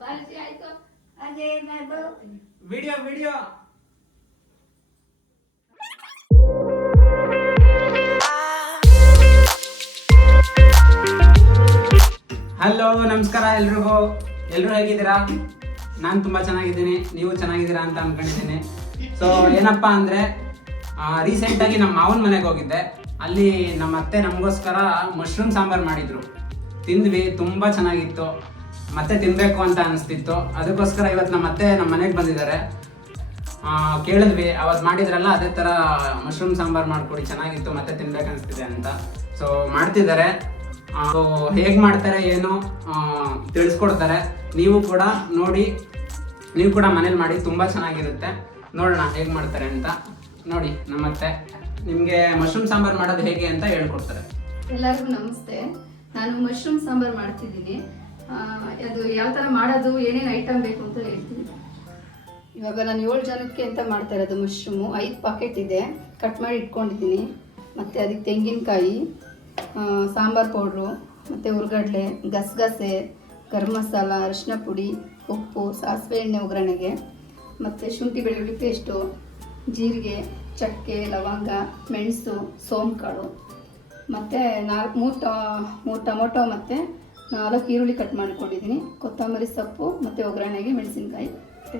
ಬಾರಸಿ ಆಯ್ತು. ಅದೇ ನಾವು ವಿಡಿಯೋ ವಿಡಿಯೋ. ಹಲೋ ನಮಸ್ಕಾರ ಎಲ್ರಿಗೂ. ಎಲ್ಲರೂ ಹೇಗಿದ್ದೀರಾ? ನಾನು ತುಂಬಾ ಚೆನ್ನಾಗಿದ್ದೀನಿ. ನೀವು ಚೆನ್ನಾಗಿದ್ದೀರಾ ಅಂತ ಅನ್ಕೊಂಡಿದ್ದೀನಿ. ಸೊ ಏನಪ್ಪಾ ಅಂದ್ರೆ ರೀಸೆಂಟ್ ಆಗಿ ನಮ್ಮ ಮಾವನ ಮನೆಗೆ ಹೋಗಿದ್ದೆ. ಅಲ್ಲಿ ನಮ್ಮ ಅತ್ತೆ ನಮಗೋಸ್ಕರ ಮಶ್ರೂಮ್ ಸಾಂಬಾರ್ ಮಾಡಿದ್ರು. ತಿಂದ್ವಿ ತುಂಬಾ ಚೆನ್ನಾಗಿತ್ತು. ಮತ್ತೆ ತಿನ್ಬೇಕು ಅಂತ ಅನಿಸ್ತಿತ್ತು. ಅದಕ್ಕೋಸ್ಕರ ಇವತ್ತು ನಮ್ಮ ಅತ್ತೆ ನಮ್ಮ ಮನೆಗೆ ಬಂದಿದ್ದಾರೆ. ಕೇಳಿದ್ವಿ ಅವತ್ತು ಮಾಡಿದ್ರಲ್ಲ, ಅದೇ ತರ ಮಶ್ರೂಮ್ ಸಾಂಬಾರ್ ಮಾಡ್ಕೊಡಿ, ಚೆನ್ನಾಗಿತ್ತು, ಮತ್ತೆ ತಿನ್ಬೇಕು ಅನಿಸ್ತಿದೆ ಅಂತ. ಸೊ ಮಾಡ್ತಿದ್ದಾರೆ. ಹೇಗೆ ಮಾಡ್ತಾರೆ, ಏನು ತಿಳಿಸ್ಕೊಡ್ತಾರೆ. ನೀವು ಕೂಡ ನೋಡಿ, ನೀವು ಕೂಡ ಮನೇಲಿ ಮಾಡಿ, ತುಂಬಾ ಚೆನ್ನಾಗಿರುತ್ತೆ. ನೋಡೋಣ ಹೇಗೆ ಮಾಡ್ತಾರೆ ಅಂತ. ನೋಡಿ, ನಮ್ಮತ್ತೆ ನಿಮಗೆ ಮಶ್ರೂಮ್ ಸಾಂಬಾರ್ ಮಾಡೋದು ಹೇಗೆ ಅಂತ ಹೇಳ್ಕೊಡ್ತಾರೆ. ಎಲ್ಲರಿಗೂ ನಮಸ್ತೆ. ನಾನು ಮಶ್ರೂಮ್ ಸಾಂಬಾರ್ ಮಾಡ್ತಿದ್ದೀನಿ. ಅದು ಯಾವ ಥರ ಮಾಡೋದು, ಏನೇನು ಐಟಮ್ ಬೇಕು ಅಂತ ಹೇಳ್ತೀನಿ. ಇವಾಗ ನಾನು ಏಳು ಜನಕ್ಕೆ ಅಂತ ಮಾಡ್ತಾ ಇರೋದು? ಮಶ್ರೂಮು ಐದು ಪಾಕೆಟ್ ಇದೆ. ಕಟ್ ಮಾಡಿ ಇಟ್ಕೊಂಡಿದ್ದೀನಿ. ಮತ್ತು ಅದಕ್ಕೆ ತೆಂಗಿನಕಾಯಿ ಸಾಂಬಾರ್ ಪೌಡ್ರು, ಮತ್ತು ಉರ್ಗಡ್ಲೆ, ಗಸಗಸೆ, ಗರಂ ಮಸಾಲ, ಅರಿಶಿನ ಪುಡಿ, ಉಪ್ಪು, ಸಾಸಿವೆ ಎಣ್ಣೆ ಒಗ್ಗರಣೆಗೆ, ಮತ್ತು ಶುಂಠಿ ಬೆಳ್ಳುಳ್ಳಿ ಪೇಸ್ಟು ಜೀರಿಗೆ, ಚಕ್ಕೆ, ಲವಂಗ, ಮೆಣಸು, ಸೋಂಕಾಳು. ಮತ್ತು ನಾಲ್ಕು ಮೂರು ಟ, ಮೂರು ಟೊಮೊಟೊ ಮತ್ತು ನಾಲ್ಕು ಈರುಳ್ಳಿ ಕಟ್ ಮಾಡಿಕೊಂಡಿದ್ದೀನಿ. ಕೊತ್ತಂಬರಿ ಸೊಪ್ಪು ಮತ್ತು ಒಗ್ಗರಣೆಗೆ ಮೆಣಸಿನ್ಕಾಯಿ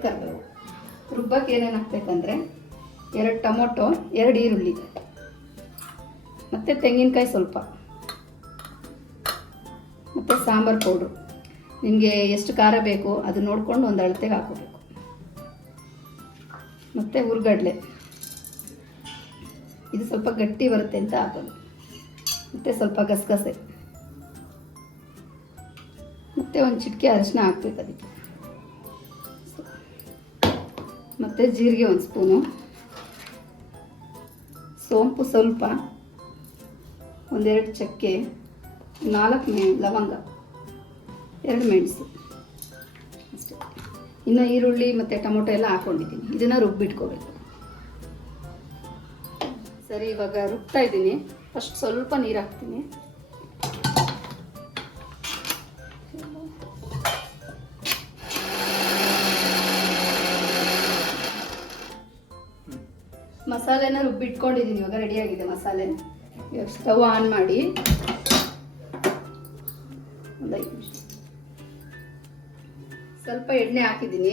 ಕರಿಬೇವು. ರುಬ್ಬಕ್ಕೆ ಏನೇನು ಹಾಕ್ಬೇಕಂದ್ರೆ ಎರಡು ಟೊಮೊಟೊ, ಎರಡು ಈರುಳ್ಳಿ ಮತ್ತು ತೆಂಗಿನಕಾಯಿ ಸ್ವಲ್ಪ ಮತ್ತು ಸಾಂಬಾರು ಪೌಡ್ರು. ನಿಮಗೆ ಎಷ್ಟು ಖಾರ ಬೇಕು ಅದು ನೋಡಿಕೊಂಡು ಒಂದು ಅಳತೆಗೆ ಹಾಕೋಬೇಕು. ಮತ್ತು ಹುರ್ಗಡ್ಲೆ. ಇದು ಸ್ವಲ್ಪ ಗಟ್ಟಿ ಬರುತ್ತೆ ಅಂತ ಹಾಕೋದು. ಮತ್ತು ಸ್ವಲ್ಪ ಗಸಗಸೆ. ಮತ್ತು ಒಂದು ಚಿಟಿಕೆ ಅರಿಶಿನ ಹಾಕ್ಬೇಕು ಅದಕ್ಕೆ. ಮತ್ತು ಜೀರಿಗೆ ಒಂದು ಸ್ಪೂನು. ಸೋಂಪು ಸ್ವಲ್ಪ. ಒಂದೆರಡು ಚಕ್ಕೆ. ನಾಲ್ಕು ಮೆ, ಲವಂಗ. ಎರಡು ಮೆಣಸು. ಅಷ್ಟೇ. ಇನ್ನು ಈರುಳ್ಳಿ ಮತ್ತು ಟೊಮೊಟೊ ಎಲ್ಲ ಹಾಕ್ಕೊಂಡಿದ್ದೀನಿ ಇದನ್ನು ರುಬ್ಬಿಟ್ಕೋಬೇಕು. ಸರಿ, ಇವಾಗ ರುಬ್ತಾ ಇದ್ದೀನಿ. ಫಸ್ಟ್ ಸ್ವಲ್ಪ ನೀರು ಹಾಕ್ತೀನಿ. ಮಸಾಲೆನ ರುಬ್ಬಿಟ್ಕೊಂಡಿದ್ದೀನಿ ಇವಾಗ ರೆಡಿಯಾಗಿದೆ ಮಸಾಲೆ. ಇವಾಗ ಸ್ಟವ್ ಆನ್ ಮಾಡಿ. ಸ್ವಲ್ಪ ಎಣ್ಣೆ ಹಾಕಿದ್ದೀನಿ.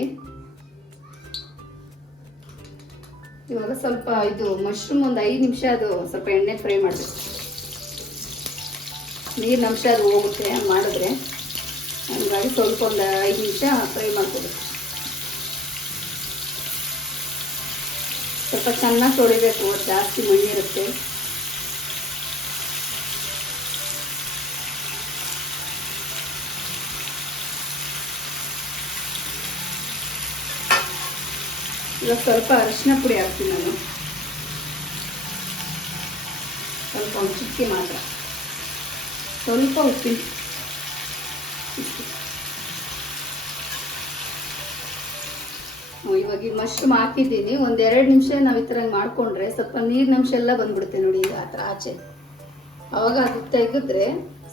ಇವಾಗ ಸ್ವಲ್ಪ ಇದು ಮಶ್ರೂಮ್ ಒಂದು ಐದು ನಿಮಿಷ ಅದು ಸ್ವಲ್ಪ ಎಣ್ಣೆ ಫ್ರೈ ಮಾಡಬೇಕು. ನೀರಿನ ಅಂಶ ಅದು ಹೋಗುತ್ತೆ, ಹಂಗ್ ಮಾಡಿದ್ರೆ. ಹಂಗಾಗಿ ಸ್ವಲ್ಪ ಒಂದು ಐದು ನಿಮಿಷ ಫ್ರೈ ಮಾಡ್ಕೋಬೇಕು. ಸ್ವಲ್ಪ ಚೆನ್ನಾಗಿ ತೊಳಿಬೇಕು ಜಾಸ್ತಿ ಮಣ್ಣಿರುತ್ತೆ ಇವಾಗ ಸ್ವಲ್ಪ ಅರಿಶಿನ ಪುಡಿ ಹಾಕ್ತೀನಿ ನಾನು. ಸ್ವಲ್ಪ ಒಂದು ಚಿಕ್ಕಿ ಮಾತ್ರ. ಸ್ವಲ್ಪ ಉಪ್ಪಿನ ಇಷ್ಟು. ಹ್ಮ್, ಇವಾಗ ಈ ಮಶ್ರೂಮ್ ಹಾಕಿದ್ದೀನಿ ಒಂದು ಎರಡು ನಿಮಿಷ ನಾವು ಈ ಥರ ಮಾಡಿಕೊಂಡ್ರೆ ಸ್ವಲ್ಪ ನೀರಿನ ಅಂಶ ಎಲ್ಲ ಬಂದ್ಬಿಡುತ್ತೆ ನೋಡಿ ಆ ಥರ ಆಚೆ. ಅವಾಗ ಅದು ತೆಗೆದ್ರೆ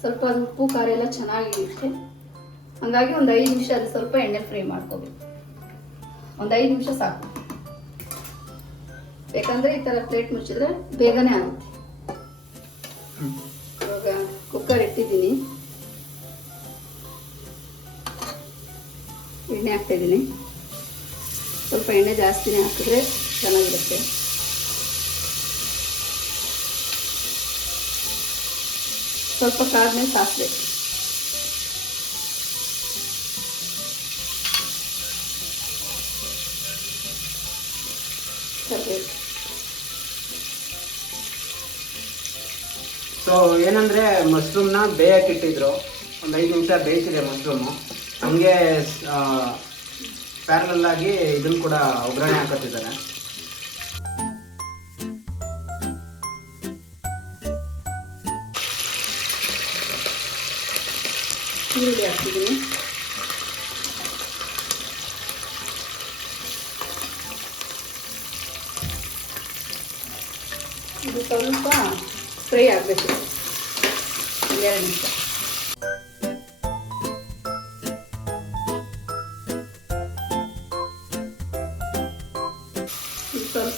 ಸ್ವಲ್ಪ ಅದು ಉಪ್ಪು, ಖಾರ ಎಲ್ಲ ಚೆನ್ನಾಗಿ ಇರುತ್ತೆ ಹಂಗಾಗಿ ಒಂದು ಐದು ನಿಮಿಷ ಅದು ಸ್ವಲ್ಪ ಎಣ್ಣೆ ಫ್ರೈ ಮಾಡ್ಕೋಬೇಕು. ಒಂದು ಐದು ನಿಮಿಷ ಸಾಕು. ಬೇಕಂದ್ರೆ ಈ ಥರ ಪ್ಲೇಟ್ ಮುಚ್ಚಿದ್ರೆ ಬೇಗನೆ ಆಗುತ್ತೆ. ಇವಾಗ ಕುಕ್ಕರ್ ಇಟ್ಟಿದ್ದೀನಿ. ಎಣ್ಣೆ ಹಾಕ್ತಾಯಿದ್ದೀನಿ ಸ್ವಲ್ಪ ಎಣ್ಣೆ ಜಾಸ್ತಿನೇ ಹಾಕಿದ್ರೆ ಚೆನ್ನಾಗಿರುತ್ತೆ. ಸ್ವಲ್ಪ ಕಾದ್ಮೇಲೆ ಸಾಸಿವೆ ಸೊ ಏನಂದ್ರೆ ಮಶ್ರೂಮ್ನ ಬೇಯಕ್ಕೆ ಇಟ್ಟಿದ್ರು. ಒಂದು ಐದು ನಿಮಿಷ ಬೇಯಿಸಿದೆ ಮಶ್ರೂಮು ಹಂಗೆ ಪ್ಯಾರಲಲ್ ಆಗಿ ಇದನ್ನು ಕೂಡ ಒಗ್ಗರಣೆ ಹಾಕ್ತಿದ್ದೀನಿ. ಇದು ಸ್ವಲ್ಪ ಫ್ರೈ ಆಗಬೇಕು. ಒಂದೆರಡು ನಿಮಿಷ.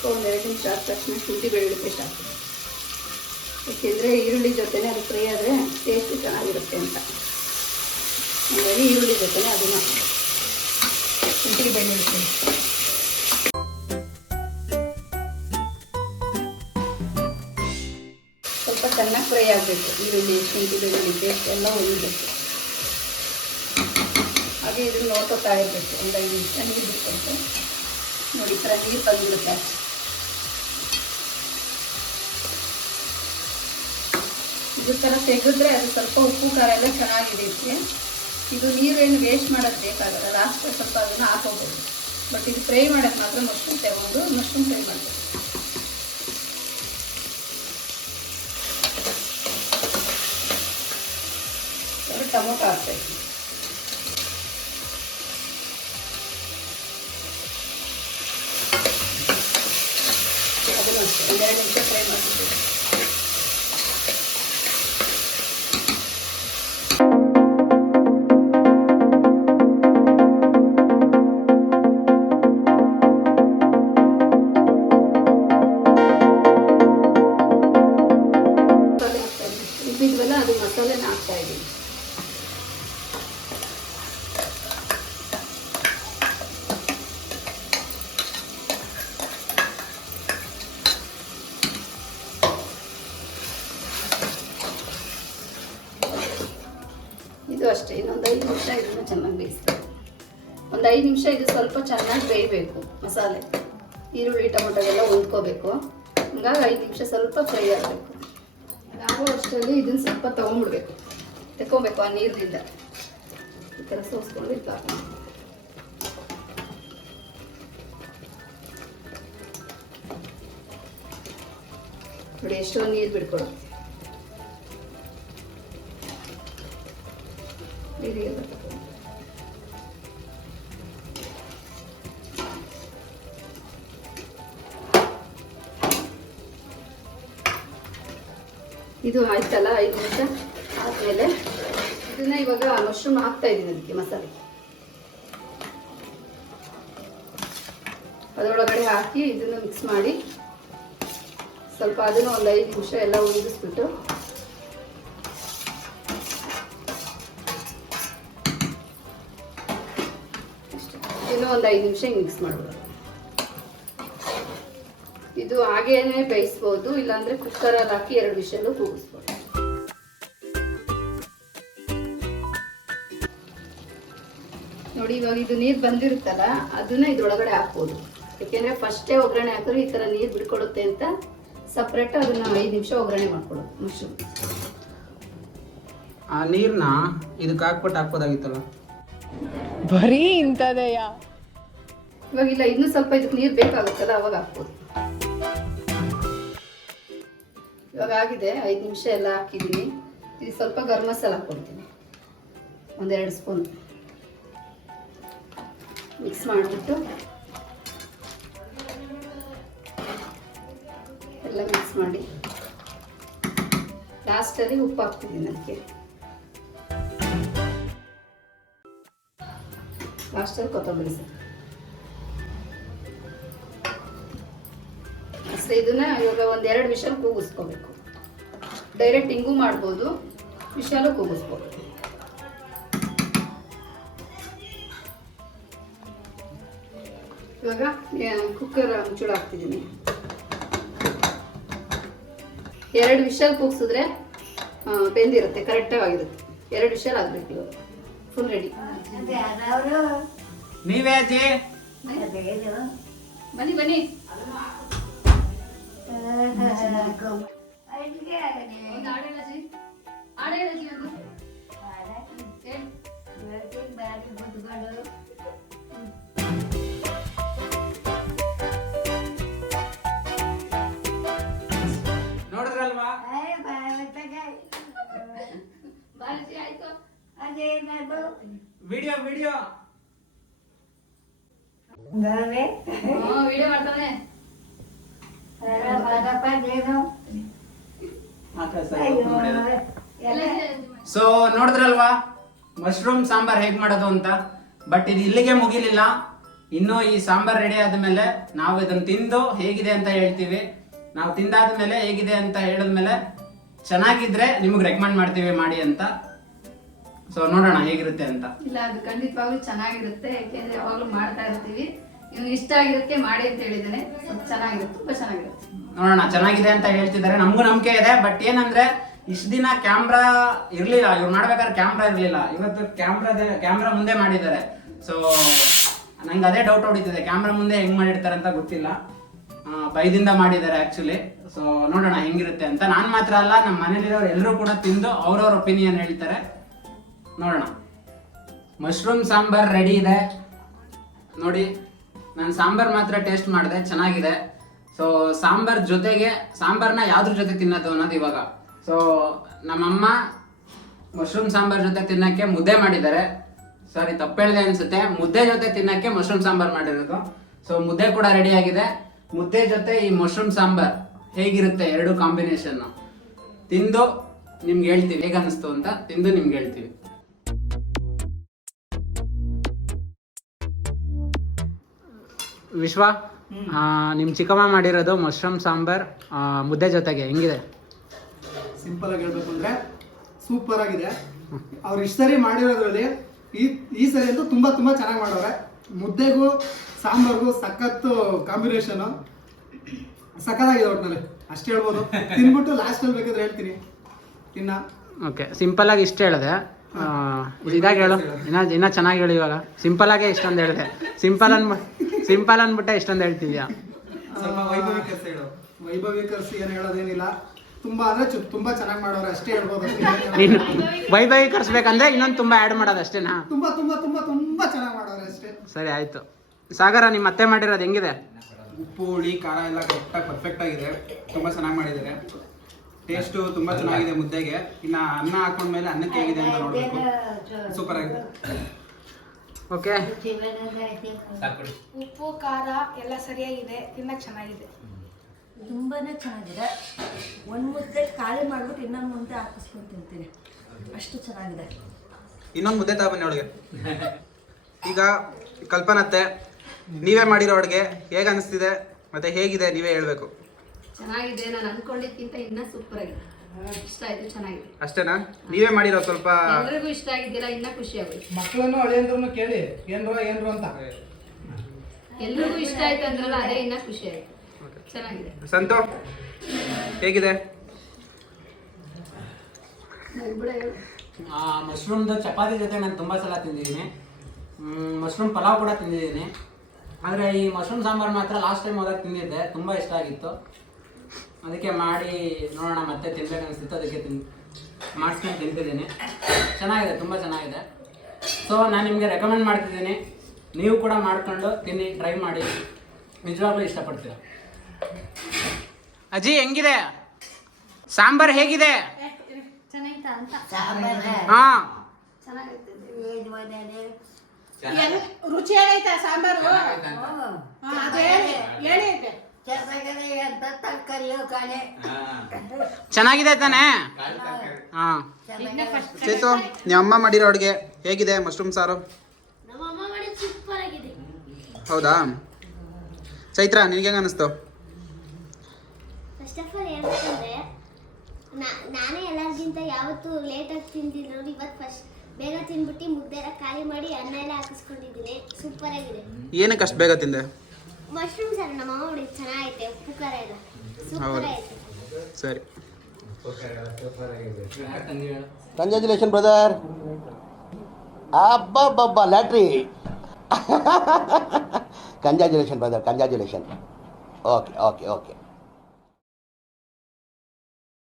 ಸ್ವಲ್ಪ ಒಂದು ಎರಡು ನಿಮಿಷ ಆದ ತಕ್ಷಣ ಶುಂಠಿ ಬೆಳ್ಳುಳ್ಳಿ ಪೇಸ್ಟ್ ಹಾಕ್ತೀನಿ. ಏಕೆಂದರೆ ಈರುಳ್ಳಿ ಜೊತೆನೇ ಅದು ಫ್ರೈ ಆದರೆ ಟೇಸ್ಟ್ ಚೆನ್ನಾಗಿರುತ್ತೆ ಅಂತ. ಹಾಗಾಗಿ ಈರುಳ್ಳಿ ಜೊತೆನೇ ಅದನ್ನು ಶುಂಠಿ ಬೆಳ್ಳುಳ್ಳಿ ಸ್ವಲ್ಪ ಚೆನ್ನಾಗಿ ಫ್ರೈ ಆಗಬೇಕು ಈರುಳ್ಳಿ, ಶುಂಠಿ, ಬೆಳ್ಳುಳ್ಳಿ ಪೇಸ್ಟ್ ಎಲ್ಲ ಉಳಿಬೇಕು ಹಾಗೆ ಇದನ್ನು ನೋಡ್ಕೊತಾ ಇರಬೇಕು. ಒಂದು ಐದು ನಿಮಿಷ ನೀರು ಬಿಟ್ಕೊಂಡು ನೋಡಿ ಈ ಥರ ನೀರು ಬಂದಿರುತ್ತೆ ಇದ್ರ ಥರ ತೆಗೆದ್ರೆ ಅದು ಸ್ವಲ್ಪ ಉಪ್ಪು, ಖಾರ ಎಲ್ಲ ಚೆನ್ನಾಗಿರುತ್ತೆ ಇದು ನೀರೇನು ವೇಸ್ಟ್ ಮಾಡೋದು ಬೇಕಾಗಲ್ಲ. ಲಾಸ್ಟ್ ಸ್ವಲ್ಪ ಅದನ್ನು ಹಾಕೋಬೋದು. ಬಟ್ ಇದು ಫ್ರೈ ಮಾಡೋಕ್ಕೆ ಮಾತ್ರ ಮಶ್ರೂಮ್ ತಗೊಂಡು ಮಶ್ರೂಮ್ ಫ್ರೈ ಮಾಡಬೇಕು ಟೊಮೊಟೊ ಹಾಕ್ಬೇಕು. ಅದನ್ನು ಒಂದೆರಡು ನಿಮಿಷ ನಿಮಿಷ ಇದನ್ನು ಚೆನ್ನಾಗಿ ಬೇಯಿಸ್ಬೇಕು ಒಂದು ಐದು ನಿಮಿಷ ಇದು ಸ್ವಲ್ಪ ಚೆನ್ನಾಗಿ ಬೇಯಬೇಕು ಮಸಾಲೆ. ಈರುಳ್ಳಿ, ಟೊಮೊಟೊ ಎಲ್ಲ ಹೊಂದ್ಕೋಬೇಕು ಹಂಗಾಗಿ ಐದು ನಿಮಿಷ ಸ್ವಲ್ಪ ಫ್ರೈ ಆಗಬೇಕು. ನಾವು ಅಷ್ಟರಲ್ಲಿ ಇದನ್ನು ಸ್ವಲ್ಪ ತೊಗೊಂಡ್ಬಿಡ್ಬೇಕು. ತೆಕ್ಕೋಬೇಕು ಆ ನೀರಿನಿಂದ. ಈ ಥರ ಸೋಸ್ಕೊಂಡು ಇದು ಹಾಕ್ಬೇಕು. ನೋಡಿ, ಎಷ್ಟೊಂದು ನೀರು ಬಿಡ್ಕೊಡುತ್ತೆ ಇದು ಆಯ್ತಲ್ಲ? ಐದು ನಿಮಿಷ ಆದಮೇಲೆ ಇದನ್ನ ಇವಾಗ ಮಶ್ರೂಮ್ ಹಾಕ್ತಾ ಇದ್ದೀನಿ ಅದಕ್ಕೆ ಮಸಾಲೆ. ಅದರೊಳಗಡೆ ಹಾಕಿ ಇದನ್ನು ಮಿಕ್ಸ್ ಮಾಡಿ ಸ್ವಲ್ಪ ಅದನ್ನು ಒಂದು ಐದು ನಿಮಿಷ ಎಲ್ಲ ಉಳಿದಿಸ್ಬಿಟ್ಟು ಒಂದು ಐದು ನಿಮಿಷ ಮಿಕ್ಸ್ ಮಾಡ್ಬೋದು ಇದು ಹಾಗೇನೆ ಬೇಯಿಸ್ಬೋದು ಇಲ್ಲಾಂದ್ರೆ ಕುಕ್ಕರಲ್ಲಿ ಹಾಕಿ ಎರಡು ವಿಷಲ್ಲೂ ಕೂಗಿಸ್ಬೋದು. ನೋಡಿ ಇವಾಗ ಇದು ನೀರು ಬಂದಿರುತ್ತಲ್ಲ ಅದನ್ನ ಇದ್ರೊಳಗಡೆ ಹಾಕ್ಬೋದು. ಯಾಕೆಂದ್ರೆ ಫಸ್ಟೇ ಒಗ್ಗರಣೆ ಹಾಕಿದ್ರೆ ಈ ಥರ ನೀರು ಬಿಡ್ಕೊಡುತ್ತೆ ಅಂತ ಸಪ್ರೇಟ್ ಅದನ್ನ ಐದು ನಿಮಿಷ ಒಗ್ಗರಣೆ ಮಾಡ್ಕೊಡೋದು ಮಶ್ರೂಮ್ ಆ ನೀರ್ನ ಇದಕ್ಕೆ ಹಾಕ್ಬಿಟ್ಟು ಹಾಕ್ಬೋದಾಗಿತ್ತಲ್ಲ? ಬರೀ ಇಂಥದೆಯಾ? ಇವಾಗ ಇಲ್ಲ ಇನ್ನೂ ಸ್ವಲ್ಪ ಇದಕ್ಕೆ ನೀರು ಬೇಕಾಗುತ್ತಲ್ಲ, ಅವಾಗ ಹಾಕ್ಬೋದು. ಇವಾಗ ಆಗಿದೆ, ಐದು ನಿಮಿಷ ಎಲ್ಲ ಹಾಕಿದ್ದೀನಿ. ಇದು ಸ್ವಲ್ಪ ಗರಂ ಮಸಾಲ ಹಾಕ್ಕೊಡ್ತೀನಿ. ಒಂದೆರಡು ಸ್ಪೂನ್. ಮಿಕ್ಸ್ ಮಾಡಿಬಿಟ್ಟು ಎಲ್ಲ ಮಿಕ್ಸ್ ಮಾಡಿ. ಲಾಸ್ಟಲ್ಲಿ ಉಪ್ಪು ಹಾಕ್ತಿದ್ದೀನಿ ಅದಕ್ಕೆ. ಲಾಸ್ಟಲ್ಲಿ ಕೊತ್ತಂಬರಿ ಸರ್ ಅಷ್ಟೇ ಇದನ್ನ ಇವಾಗ ಒಂದೆರಡು ವಿಷಲ್ ಕೂಗಿಸ್ಕೋಬೇಕು. ಡೈರೆಕ್ಟ್ ಹಿಂಗೂ ಮಾಡ್ಬೋದು ವಿಷಾಲು ಕೂಗಿಸ್ಬೋದು. ಇವಾಗ ಕುಕ್ಕರ್ ಮುಚ್ಚಳ ಹಾಕ್ತಿದ್ದೀನಿ ಎರಡು ವಿಷಲ್ ಕೂಗಿಸಿದ್ರೆ ಬೆಂದಿರುತ್ತೆ ಕರೆಕ್ಟಾಗಿ ಆಗಿರುತ್ತೆ ಎರಡು ವಿಷಲ್ ಆಗಬೇಕು ಇವಾಗ. ಫುಲ್ ರೆಡಿ ನೀವೇ ಬನ್ನಿ ಬನ್ನಿ. ಬನ್ನಿ ಒಂದು ಹಾಡು ಸೊ ನೋಡಿದ್ರಲ್ವಾ? ಮಶ್ರೂಮ್ ಸಾಂಬಾರ್ ಹೇಗ್ ಮಾಡೋದು ಅಂತ? ಬಟ್ ಇದು ಇಲ್ಲಿಗೆ ಮುಗಿಲಿಲ್ಲ. ಇನ್ನು ಈ ಸಾಂಬಾರ್ ರೆಡಿ ಆದ್ಮೇಲೆ ನಾವು ಇದನ್ನ ತಿಂದು ಹೇಗಿದೆ ಅಂತ ಹೇಳ್ತೀವಿ. ನಾವು ತಿಂದಾದ್ಮೇಲೆ ಹೇಗಿದೆ ಅಂತ ಹೇಳಿದ್ಮೇಲೆ ಚೆನ್ನಾಗಿದ್ರೆ ನಿಮ್ಗೆ ರೆಕಮೆಂಡ್ ಮಾಡ್ತೀವಿ ಮಾಡಿ ಅಂತ. ಸೊ ನೋಡೋಣ ಹೇಗಿರುತ್ತೆ ಅಂತ. ಇಲ್ಲ ಅದು ಖಂಡಿತವಾಗ್ಲೂ ಚೆನ್ನಾಗಿರುತ್ತೆ. ಯಾಕೆಂದ್ರೆ ಯಾವಾಗ್ಲೂ ಮಾಡ್ತಾ ಇರ್ತೀವಿ. ಇಷ್ಟ ಆಗಿರುತ್ತೆ ಮಾಡಿ ಅಂತ ಸ್ವಲ್ಪ ಚೆನ್ನಾಗಿರುತ್ತೆ, ತುಂಬಾ ಚೆನ್ನಾಗಿರುತ್ತೆ. ನೋಡೋಣ, ಚೆನ್ನಾಗಿದೆ ಅಂತ ಹೇಳ್ತಿದ್ದಾರೆ. ನಮಗೂ ನಂಬಿಕೆ ಇದೆ ಬಟ್ ಏನಂದ್ರೆ ಇಷ್ಟು ದಿನ ಕ್ಯಾಮ್ರಾ ಇರ್ಲಿಲ್ಲ. ಇವ್ರು ಮಾಡ್ಬೇಕಾದ್ರೆ ಕ್ಯಾಮ್ರಾ ಇರ್ಲಿಲ್ಲ. ಇವತ್ತು ಕ್ಯಾಮ್ರಾ ಕ್ಯಾಮ್ರಾ ಮುಂದೆ ಮಾಡಿದ್ದಾರೆ. ಸೊ ನಂಗೆ ಅದೇ ಡೌಟ್ ಹೊಡಿತಿದೆ. ಕ್ಯಾಮ್ರಾ ಮುಂದೆ ಹೆಂಗ್ ಮಾಡಿರ್ತಾರೆ ಅಂತ ಗೊತ್ತಿಲ್ಲ. ಭಯದಿಂದ ಮಾಡಿದ್ದಾರೆ ಆಕ್ಚುಲಿ ಸೊ ನೋಡೋಣ ಹೆಂಗಿರುತ್ತೆ ಅಂತ. ನಾನು ಮಾತ್ರ ಅಲ್ಲ ನಮ್ಮ ಮನೇಲಿರೋರು ಎಲ್ಲರೂ ಕೂಡ ತಿಂದು ಅವ್ರವ್ರ ಒಪಿನಿಯನ್ ಹೇಳ್ತಾರೆ. ನೋಡೋಣ. ಮಶ್ರೂಮ್ ಸಾಂಬಾರ್ ರೆಡಿ ಇದೆ. ನೋಡಿ. ನಾನು ಸಾಂಬಾರ್ ಮಾತ್ರ ಟೇಸ್ಟ್ ಮಾಡಿದೆ, ಚೆನ್ನಾಗಿದೆ. ಸೊ ಸಾಂಬಾರ್ ಜೊತೆಗೆ, ಸಾಂಬಾರ್ನ ಯಾವ್ದ್ರ ಜೊತೆ ತಿನ್ನೋದು ಅನ್ನೋದು ಇವಾಗ. ಸೊ ನಮ್ಮಮ್ಮ ಮಶ್ರೂಮ್ ಸಾಂಬಾರ್ ಜೊತೆ ತಿನ್ನಕ್ಕೆ ಮುದ್ದೆ ಮಾಡಿದ್ದಾರೆ. ಸಾರಿ ತಪ್ಪೇಳಿದೆ ಅನ್ಸುತ್ತೆ. ಮುದ್ದೆ ಜೊತೆ ತಿನ್ನಕ್ಕೆ ಮಶ್ರೂಮ್ ಸಾಂಬಾರ್ ಮಾಡಿರೋದು. ಸೊ ಮುದ್ದೆ ಕೂಡ ರೆಡಿ ಆಗಿದೆ. ಮುದ್ದೆ ಜೊತೆ ಈ ಮಶ್ರೂಮ್ ಸಾಂಬಾರ್ ಹೇಗಿರುತ್ತೆ ಎರಡು ಕಾಂಬಿನೇಷನ್ ತಿಂದು ನಿಮ್ಗೆ ಹೇಳ್ತೀವಿ. ಹೇಗೆ ಅನಿಸ್ತು ಅಂತ ತಿಂದು ನಿಮ್ಗೆ ಹೇಳ್ತೀವಿ. ವಿಶ್ವ ನಿಮ್ಮ ನಿಮ್ ಚಿಕ್ಕಮ್ಮ ಮಾಡಿರೋದು ಮಶ್ರೂಮ್ ಸಾಂಬಾರ್ ಮುದ್ದೆ ಜೊತೆಗೆ ಹೆಂಗಿದೆ? ಸಿಂಪಲ್ ಆಗಿ ಹೇಳ್ಬೇಕು ಅಂದ್ರೆ ಸೂಪರ್ ಆಗಿದೆ. ಅವ್ರು ಇಷ್ಟು ಸರಿ ಮಾಡಿರೋದ್ರಲ್ಲಿ ಈ ಈ ಸರಿ ಅಂತೂ ತುಂಬಾ ತುಂಬಾ ಚೆನ್ನಾಗಿ ಮಾಡವ್ರೆ ಮುದ್ದೆಗೂ ಸಾಂಬಾರ್ಗೂ ಸಖತ್ತು ಕಾಂಬಿನೇಷನ್ ಸಖತ್ತಾಗಿದೆ ಒಟ್ಟಿನಲ್ಲಿ ಅಷ್ಟು ಹೇಳ್ಬೋದು. ತಿನ್ಬಿಟ್ಟು ಲಾಸ್ಟ್ ಅಲ್ಲಿ ಬೇಕಾದ್ರೆ ಹೇಳ್ತೀನಿ. ಇನ್ನ? ಓಕೆ ಸಿಂಪಲ್ ಆಗಿ ಇಷ್ಟ ಹೇಳಿದೆ. ಇದಾಗಿ ಹೇಳು. ಇನ್ನ ಇನ್ನ ಚೆನ್ನಾಗಿ ಹೇಳಿ ಇವಾಗ. ಸಿಂಪಲ್ ಆಗೇ ಇಷ್ಟೊಂದು ಹೇಳಿದೆ. ಸಿಂಪಲ್ ಅನ್ಬ ಸಿಂಪಲ್ ಅನ್ಬಿಟ್ಟೆ ಇಷ್ಟೊಂದು ಹೇಳ್ತಿದ್ಯಾ? ಸ್ವಲ್ಪ ವೈಭವೀಕರಿಸಿ ಹೇಳು ವೈಭವೀಕರಿಸಿ ಏನು ಹೇಳೋದೇನಿಲ್ಲ. ತುಂಬಾ ಅಂದ್ರೆ ಚು- ತುಂಬಾ ಚೆನ್ನಾಗಿ ಮಾಡೋರು ಅಷ್ಟೇ ಹೇಳ್ಬೋದು. ನೀನು ವೈಭವೀಕರಿಸ್ಬೇಕಂದ್ರೆ ಇನ್ನೊಂದು ತುಂಬಾ ಆ್ಯಡ್ ಮಾಡೋದು ಅಷ್ಟೇನಾ? ತುಂಬಾ ತುಂಬಾ ತುಂಬಾ ತುಂಬಾ ಚೆನ್ನಾಗಿ ಮಾಡೋರು ಅಷ್ಟೇ. ಸರಿ ಆಯ್ತು. ಸಾಗರ ನಿಮ್ಮ ಅತ್ತೆ ಮಾಡಿರೋದು ಹೆಂಗಿದೆ? ಉಪ್ಪು ಹುಳಿ ಖಾರ ಎಲ್ಲ ಕರೆಕ್ಟಾಗಿ ಪರ್ಫೆಕ್ಟ್ ಆಗಿದೆ. ತುಂಬಾ ಚೆನ್ನಾಗಿ ಮಾಡಿದ್ದಾರೆ. ಟೇಸ್ಟು ತುಂಬಾ ಚೆನ್ನಾಗಿದೆ ಮುದ್ದೆಗೆ. ಇನ್ನ ಅನ್ನ ಹಾಕೊಂಡ್ಮೇಲೆ ಅನ್ನಕ್ಕೆ ಹೇಗಿದೆ ಅಂತ ನೋಡ್ಬೇಕು. ಸೂಪರ್ ಆಗಿದೆ. ಓಕೆ ಉಪ್ಪು ಖಾರ ಎಲ್ಲ ಸರಿಯಾಗಿದೆ. ತಿನ್ನಕ್ ಚೆನ್ನಾಗಿದೆ. ತುಂಬಾನೇ ಚೆನ್ನಾಗಿದೆ. ಒಂದು ಮುದ್ದೆ ಖಾಲಿ ಮಾಡ್ಬಿಟ್ಟು ಇನ್ನೊಂದು ಮುದ್ದೆ ಹಾಕಿಸ್ಕೊಂಡು ತಿಂತೀನಿ. ಅಷ್ಟು ಚೆನ್ನಾಗಿದೆ. ಇನ್ನೊಂದು ಮುದ್ದೆ ತಾಬನ್ನಿ ಅವಳಿಗೆ. ಈಗ ಕಲ್ಪನತ್ತೆ ನೀವೇ ಮಾಡಿರೋ ಅಡುಗೆ ಹೇಗೆ ಅನಿಸ್ತಿದೆ ಮತ್ತೆ ಹೇಗಿದೆ ನೀವೇ ಹೇಳಬೇಕು. ಚೆನ್ನಾಗಿದೆ ನಾನು ಅನ್ಕೊಂಡಿದ್ದಕ್ಕಿಂತ ಇನ್ನೂ ಸೂಪರ್ ಆಗಿದೆ. ಇಷ್ಟ ಆಯ್ತು ಚೆನ್ನಾಗಿದೆ. ಅಷ್ಟೇನಾ? ನೀವೇ ಮಾಡಿರೋ ಸ್ವಲ್ಪ ಎಲ್ರಿಗೂ ಇಷ್ಟ ಆಗಿದ್ದಿಲ್ಲ ಇನ್ನ ಖುಷಿ ಆಗೋಯ್ತು. ಮಕ್ಕಳನ್ನು ಅಳಿಯಂದ್ರನ್ನು ಕೇಳಿ ಏನ್ರ ಏನ್ರು ಅಂತ. ಎಲ್ರಿಗೂ ಇಷ್ಟ ಆಯ್ತು ಅಂದ್ರಲ್ಲ ಅದೇ ಇನ್ನ ಖುಷಿ ಆಯ್ತು. ಚೆನ್ನಾಗಿದೆ. ಸಂತೋ ಹೇಗಿದೆ? ಮಶ್ರೂಮ್ ಹೇಳು. ಮಶ್ರೂಮ್ದು ಚಪಾತಿ ಜೊತೆ ನಾನು ತುಂಬ ಸಲ ತಿಂದಿದ್ದೀನಿ. ಮಶ್ರೂಮ್ ಪಲಾವ್ ಕೂಡ ತಿಂದಿದ್ದೀನಿ. ಆದರೆ ಈ ಮಶ್ರೂಮ್ ಸಾಂಬಾರು ಮಾತ್ರ ಲಾಸ್ಟ್ ಟೈಮ್ ಹೋದಾಗ ತಿಂದಿದ್ದೆ ತುಂಬ ಇಷ್ಟ ಆಗಿತ್ತು. ಅದಕ್ಕೆ ಮಾಡಿ ನೋಡೋಣ ಮತ್ತೆ ತಿನ್ಬೇಕು ಅನಿಸ್ತಿತ್ತು ಅದಕ್ಕೆ ತಿನ್ ಮಾಡಿಸ್ಕೊಂಡು ತಿಂತಿದ್ದೀನಿ. ಚೆನ್ನಾಗಿದೆ ತುಂಬ ಚೆನ್ನಾಗಿದೆ. ಸೊ ನಾನು ನಿಮಗೆ ರೆಕಮೆಂಡ್ ಮಾಡ್ತಿದ್ದೀನಿ. ನೀವು ಕೂಡ ಮಾಡ್ಕೊಂಡು ತಿನ್ನಿ ಟ್ರೈ ಮಾಡಿ. ನಿಜವಾಗ್ಲೂ ಇಷ್ಟಪಡ್ತೀರ? ಅಜ್ಜಿ ಹೆಂಗಿದೆ? ಸಾಂಬಾರ್ ಹೇಗಿದೆ? ಹಾ. ಚೆನ್ನಾಗೈತೆ ರುಚಿ ಆಗೈತೆ ಸಾಂಬಾರು? ಹೇಳಿ ಚೆನ್ನಾಗಿದೆ ತಾನೆ? ಹಾ. ಚೇತು ನಿಮ್ಮ ಅಮ್ಮ ಮಾಡಿರೋ ಅಡುಗೆ ಹೇಗಿದೆ ಮಶ್ರೂಮ್ ಸಾರು? ನಮ್ಮಮ್ಮ ಮಾಡಿ ಸೂಪರ್ ಆಗಿದೆ. ಹೌದಾ? ಚೈತ್ರ ನಿನಗೆ ಅನಿಸ್ತು? ಫಸ್ಟ್ ಆಫ್ ಆಲ್ ನಾ- ನಾನೇ ಎಲ್ಲರಿಗಿಂತ ಯಾವತ್ತೂ ಲೇಟಾಗಿ ತಿಂದಿಲ್ಲ ನೋಡಿ ಇವತ್ತು ಫಸ್ಟ್ ಬೇಗ ತಿನ್ಬಿಟ್ಟು ಮುದ್ದೆ ಎಲ್ಲ ಖಾಲಿ ಮಾಡಿ ಅನ್ನ ಎಲ್ಲ ಹಾಕಿಸ್ಕೊಂಡಿದ್ದೀನಿ. ಸೂಪರ್ ಆಗಿದೆ. ಏನಕ್ಕೆ ಅಷ್ಟು ಬೇಗ ತಿಂದೆ? ಮಶ್ರೂಮ್ ಸರ್ ನಮ್ಮಮ್ಮ ಮಾಡಿ ಚೆನ್ನಾಗೈತೆ ಉಪ್ಪು ಖಾರ ಎಲ್ಲ ಸೂಪರ್ ಹೌದು. ಐತೆ ಸರಿ. Congratulation brother ಅಬ್ಬಬ್ಬಬ್ಬ lottery. Congratulation brother congratulation okay okay okay